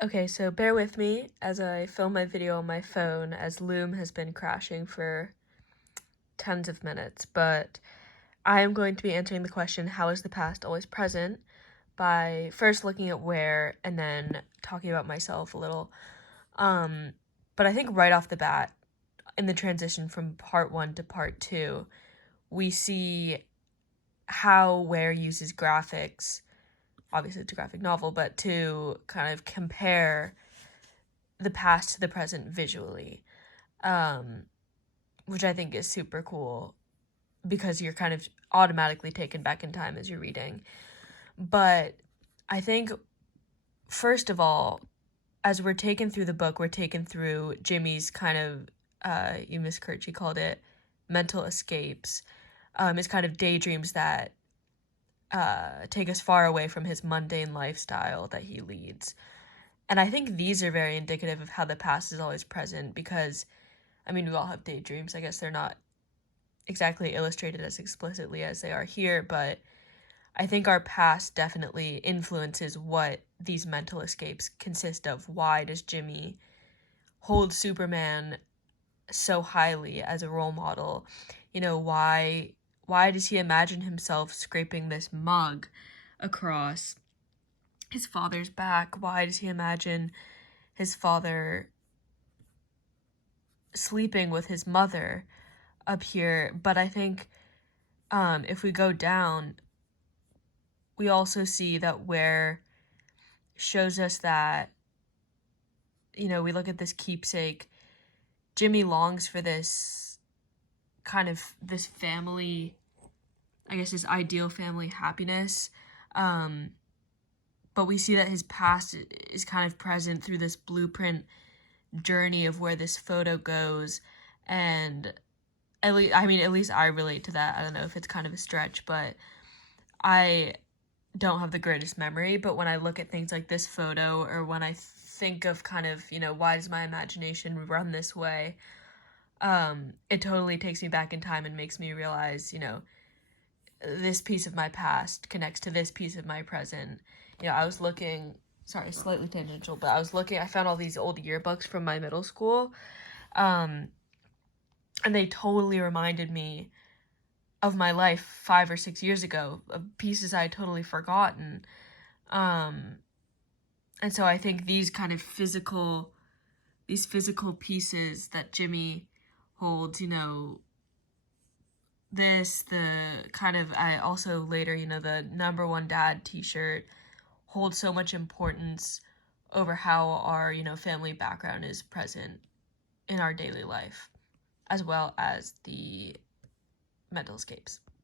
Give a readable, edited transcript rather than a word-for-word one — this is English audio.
Okay, so bear with me as I film my video on my phone as Loom has been crashing for tons of minutes, but I am going to be answering the question, how is the past always present, by first looking at where and then talking about myself a little. But I think right off the bat, in the transition from part 1 to part 2, we see how Where uses graphics, obviously it's a graphic novel, but to kind of compare the past to the present visually, which I think is super cool because you're kind of automatically taken back in time as you're reading. But I think, first of all, as we're taken through the book, we're taken through Jimmy's kind of, Miss Kirchie called it, mental escapes. His kind of daydreams that take us far away from his mundane lifestyle that he leads. And I think these are very indicative of how the past is always present because, I mean, we all have daydreams. I guess they're not exactly illustrated as explicitly as they are here, but I think our past definitely influences what these mental escapes consist of. Why does Jimmy hold Superman so highly as a role model? Why does he imagine himself scraping this mug across his father's back? Why does he imagine his father sleeping with his mother up here? But I think if we go down, we also see that Where shows us that, we look at this keepsake. Jimmy longs for this kind of this family, I guess this ideal family happiness. But we see that his past is kind of present through this blueprint journey of where this photo goes. And at least I relate to that. I don't know if it's kind of a stretch, but I don't have the greatest memory. But when I look at things like this photo, or when I think of kind of, why does my imagination run this way? It totally takes me back in time and makes me realize, this piece of my past connects to this piece of my present. I was looking, sorry, slightly tangential, but I found all these old yearbooks from my middle school, and they totally reminded me of my life 5 or 6 years ago, of pieces I had totally forgotten. And so I think these kind of physical pieces that Jimmy holds, the kind of, I also later, the number one dad t-shirt holds so much importance over how our, family background is present in our daily life, as well as the mental escapes.